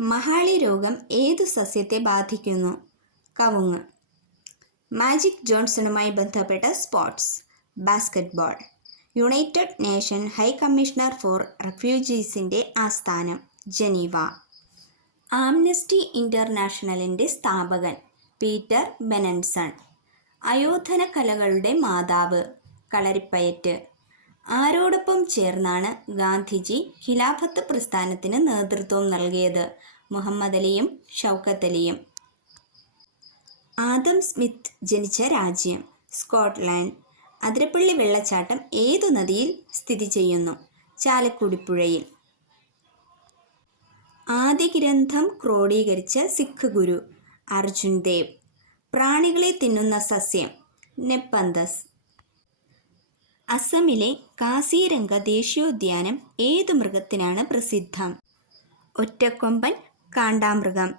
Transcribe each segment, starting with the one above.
മഹാളി രോഗം ഏതു സസ്യത്തെ ബാധിക്കുന്നു? കവുങ്ങ്. മാജിക് ജോൺസണുമായി ബന്ധപ്പെട്ട sports basketball. United nation high commissioner for റെഫ്യൂജീസിന്റെ ആസ്ഥാനം ജനീവ. ആംനസ്റ്റി ഇന്റർനാഷണലിന്റെ സ്ഥാപകൻ പീറ്റർ ബെനൻസൺ. അയോധന കലകളുടെ മാതാവ് കളരിപ്പയറ്റ്. ആരോടൊപ്പം ചേർന്നാണ് ഗാന്ധിജി ഖിലാഫത്ത് പ്രസ്ഥാനത്തിന് നേതൃത്വം നൽകിയത്. മുഹമ്മദ് അലിയും ഷൗക്കത്ത് അലിയും. ആദം സ്മിത്ത് ജനിച്ച രാജ്യം സ്കോട്ട്ലാൻഡ്. അതിരപ്പള്ളി വെള്ളച്ചാട്ടം ഏതു നദിയിൽ സ്ഥിതി ചെയ്യുന്നു? ചാലക്കുടിപ്പുഴയിൽ. ആദ്യ ഗ്രന്ഥം ക്രോഡീകരിച്ച സിഖ് ഗുരു അർജുൻ ദേവ്. പ്രാണികളെ തിന്നുന്ന സസ്യം നെപ്പന്തസ്. അസമിലെ കാസിരംഗ ദേശീയോദ്യാനം ഏതു മൃഗത്തിനാണ് പ്രസിദ്ധം? ഒറ്റക്കൊമ്പൻ കാണ്ടാമൃഗം.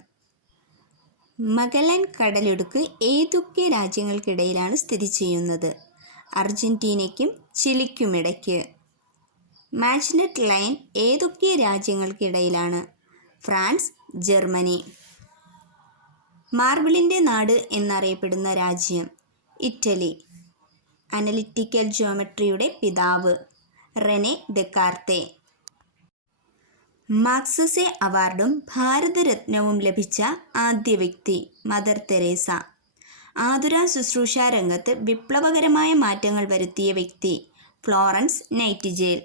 മഗലൻ കടലിടുക്ക് ഏതൊക്കെ രാജ്യങ്ങൾക്കിടയിലാണ് സ്ഥിതി ചെയ്യുന്നത്? അർജന്റീനയ്ക്കും ചിലിക്കുമിടയ്ക്ക്. മാജ്നറ്റ് ലൈൻ ഏതൊക്കെ രാജ്യങ്ങൾക്കിടയിലാണ്? France Germany. മാർബിളിന്റെ നാട് എന്നറിയപ്പെടുന്ന രാജ്യം ഇറ്റലി. അനലിറ്റിക്കൽ ജിയോമെട്രിയുടെ പിതാവ് റെനെ ദെക്കാർത്തെ മാക്സസെ അവാർഡും ഭാരതരത്നവും ലഭിച്ച ആദ്യ വ്യക്തി മദർ തെരേസ. ആതുര ശുശ്രൂഷ രംഗത്ത് വിപ്ലവകരമായ മാറ്റങ്ങൾ വരുത്തിയ വ്യക്തി ഫ്ലോറൻസ് നൈറ്റിജേൽ.